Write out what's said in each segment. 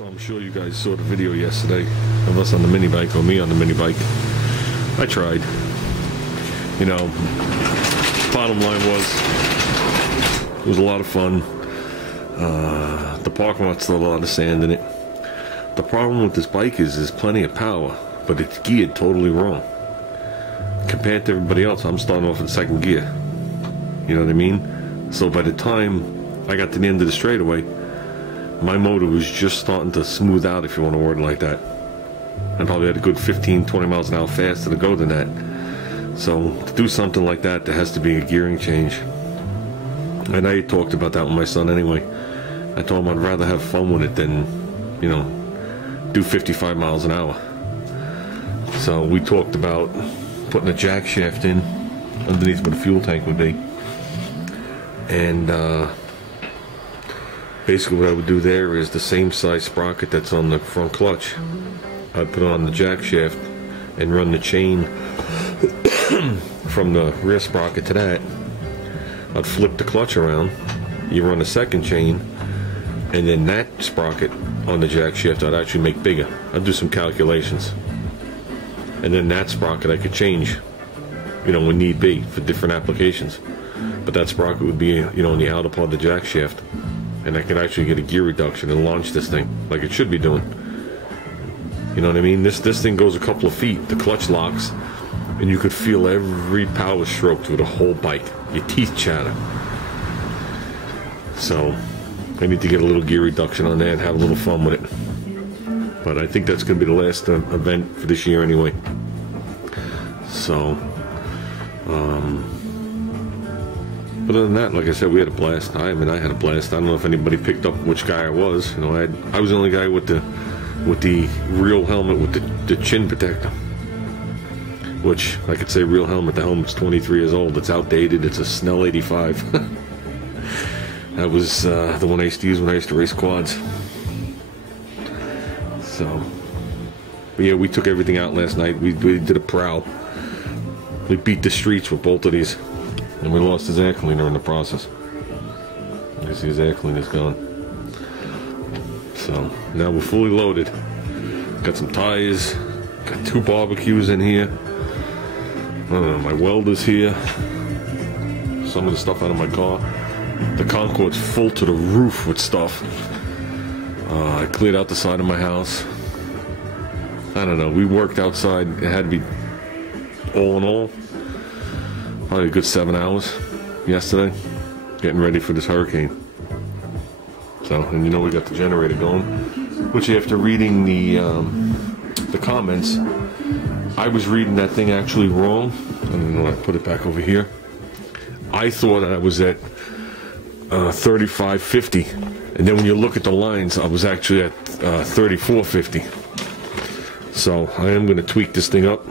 Well, I'm sure you guys saw the video yesterday of us on the mini bike, or me on the mini bike. I tried. You know, bottom line was, it was a lot of fun. The parking lot still had a lot of sand in it. The problem with this bike is there's plenty of power, but it's geared totally wrong. Compared to everybody else, I'm starting off in second gear. You know what I mean? So by the time I got to the end of the straightaway, my motor was just starting to smooth out, if you want to word it like that. I probably had a good 15-20 miles an hour faster to go than that. So to do something like that, there has to be a gearing change. And I talked about that with my son anyway. I told him I'd rather have fun with it than, you know, do 55 miles an hour. So we talked about putting a jack shaft in underneath where the fuel tank would be. And basically what I would do there is the same size sprocket that's on the front clutch. I'd put it on the jack shaft and run the chain from the rear sprocket to that. I'd flip the clutch around, you run a second chain, and then that sprocket on the jack shaft I'd actually make bigger. I'd do some calculations. And then that sprocket I could change, you know, when need be for different applications. But that sprocket would be, you know, in the outer part of the jack shaft. And I could actually get a gear reduction and launch this thing like it should be doing. You know what I mean? This thing goes a couple of feet, the clutch locks, and you could feel every power stroke through the whole bike. Your teeth chatter. So I need to get a little gear reduction on that and have a little fun with it. But I think that's going to be the last event for this year anyway. So other than that, like I said, we had a blast. I mean, I had a blast. I don't know if anybody picked up which guy I was. You know, I was the only guy with the real helmet with the chin protector. Which I could say real helmet. The helmet's 23 years old. It's outdated. It's a Snell 85. That was the one I used to use when I used to race quads. So, but yeah, we took everything out last night. We did a prowl. We beat the streets with both of these. And we lost his air cleaner in the process. You see his air cleaner's gone. So now we're fully loaded. Got some tires. Got 2 barbecues in here. My welder's here. Some of the stuff out of my car. The Concorde's full to the roof with stuff. I cleared out the side of my house. I don't know. We worked outside. It had to be all in all probably a good 7 hours yesterday, getting ready for this hurricane. So, and you know we got the generator going, which after reading the comments, I was reading that thing actually wrong. I don't know, I put it back over here. I thought I was at 3550, and then when you look at the lines, I was actually at 3450. So I am going to tweak this thing up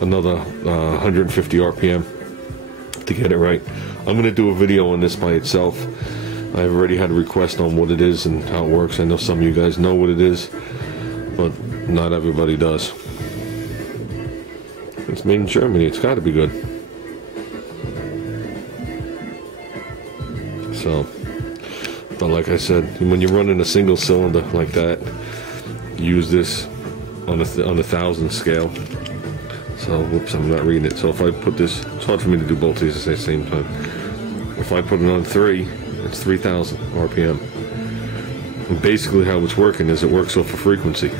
another 150 RPM to get it right. I'm going to do a video on this by itself. I've already had a request on what it is and how it works. I know some of you guys know what it is, but not everybody does. It's made in Germany. It's got to be good. So, but like I said, when you're running a single cylinder like that, use this on a 1,000 scale. So, whoops, I'm not reading it. So if I put this, it's hard for me to do both of these at the same time. If I put it on 3, it's 3,000 RPM. And basically how it's working is it works off a frequency.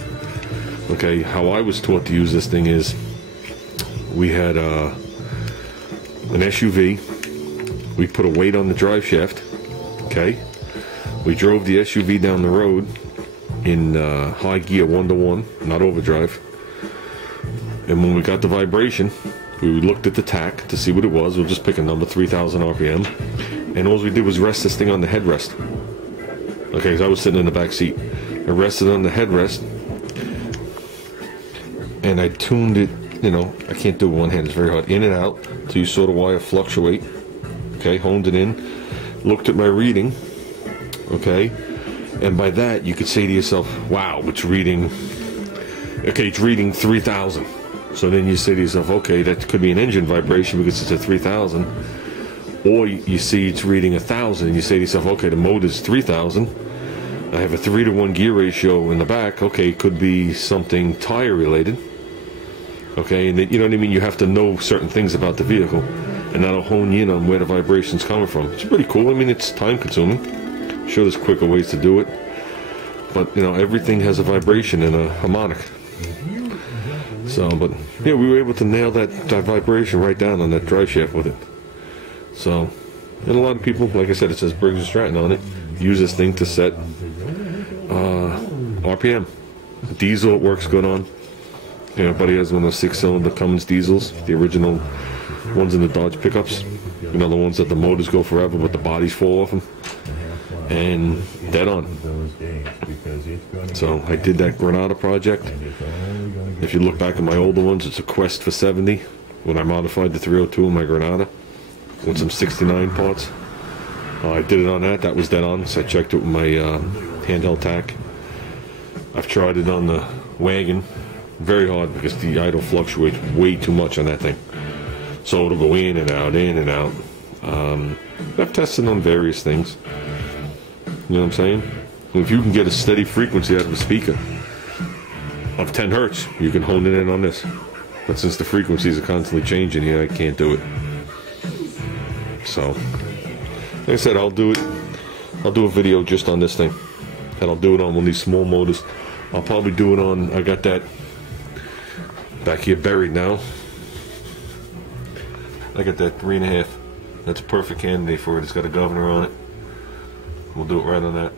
Okay, how I was taught to use this thing is, we had an SUV. We put a weight on the drive shaft. Okay, we drove the SUV down the road in high gear 1-to-1, not overdrive. And when we got the vibration, we looked at the tach to see what it was. We'll just pick a number, 3,000 RPM. And all we did was rest this thing on the headrest. Okay, because I was sitting in the back seat. I rested on the headrest. And I tuned it, you know, I can't do it with one hand, it's very hard. In and out, till you saw the wire fluctuate. Okay, honed it in. Looked at my reading. Okay. And by that, you could say to yourself, wow, it's reading, okay, it's reading 3,000. So then you say to yourself, okay, that could be an engine vibration because it's at 3,000. Or you see it's reading 1,000 and you say to yourself, okay, the motor's 3,000. I have a 3-to-1 gear ratio in the back. Okay, could be something tire related. Okay, and you know what I mean? You have to know certain things about the vehicle, and that'll hone you in on where the vibration's coming from. It's pretty cool. I mean, it's time consuming. I'm sure there's quicker ways to do it. But, you know, everything has a vibration and a harmonic. So, but, yeah, we were able to nail that vibration right down on that drive shaft with it. So, and a lot of people, like I said, it says Briggs & Stratton on it, use this thing to set RPM. Diesel it works good on. You know, buddy has one of those 6-cylinder Cummins diesels, the original ones in the Dodge pickups. You know, the ones that the motors go forever but the bodies fall off them. And dead on. So I did that Granada project. If you look back at my older ones, it's a Quest for 70 when I modified the 302 in my Granada with some 69 parts. I did it on that. That was dead on. So I checked it with my handheld tack. I've tried it on the wagon. Very hard because the idle fluctuates way too much on that thing. So it'll go in and out, in and out. I've tested on various things. You know what I'm saying? If you can get a steady frequency out of a speaker of 10 hertz, you can hone it in on this. But since the frequencies are constantly changing here, I can't do it. So, like I said, I'll do it. I'll do a video just on this thing. And I'll do it on one of these small motors. I'll probably do it on, I got that back here buried now. I got that 3.5. That's a perfect candidate for it. It's got a governor on it. We'll do it right on that.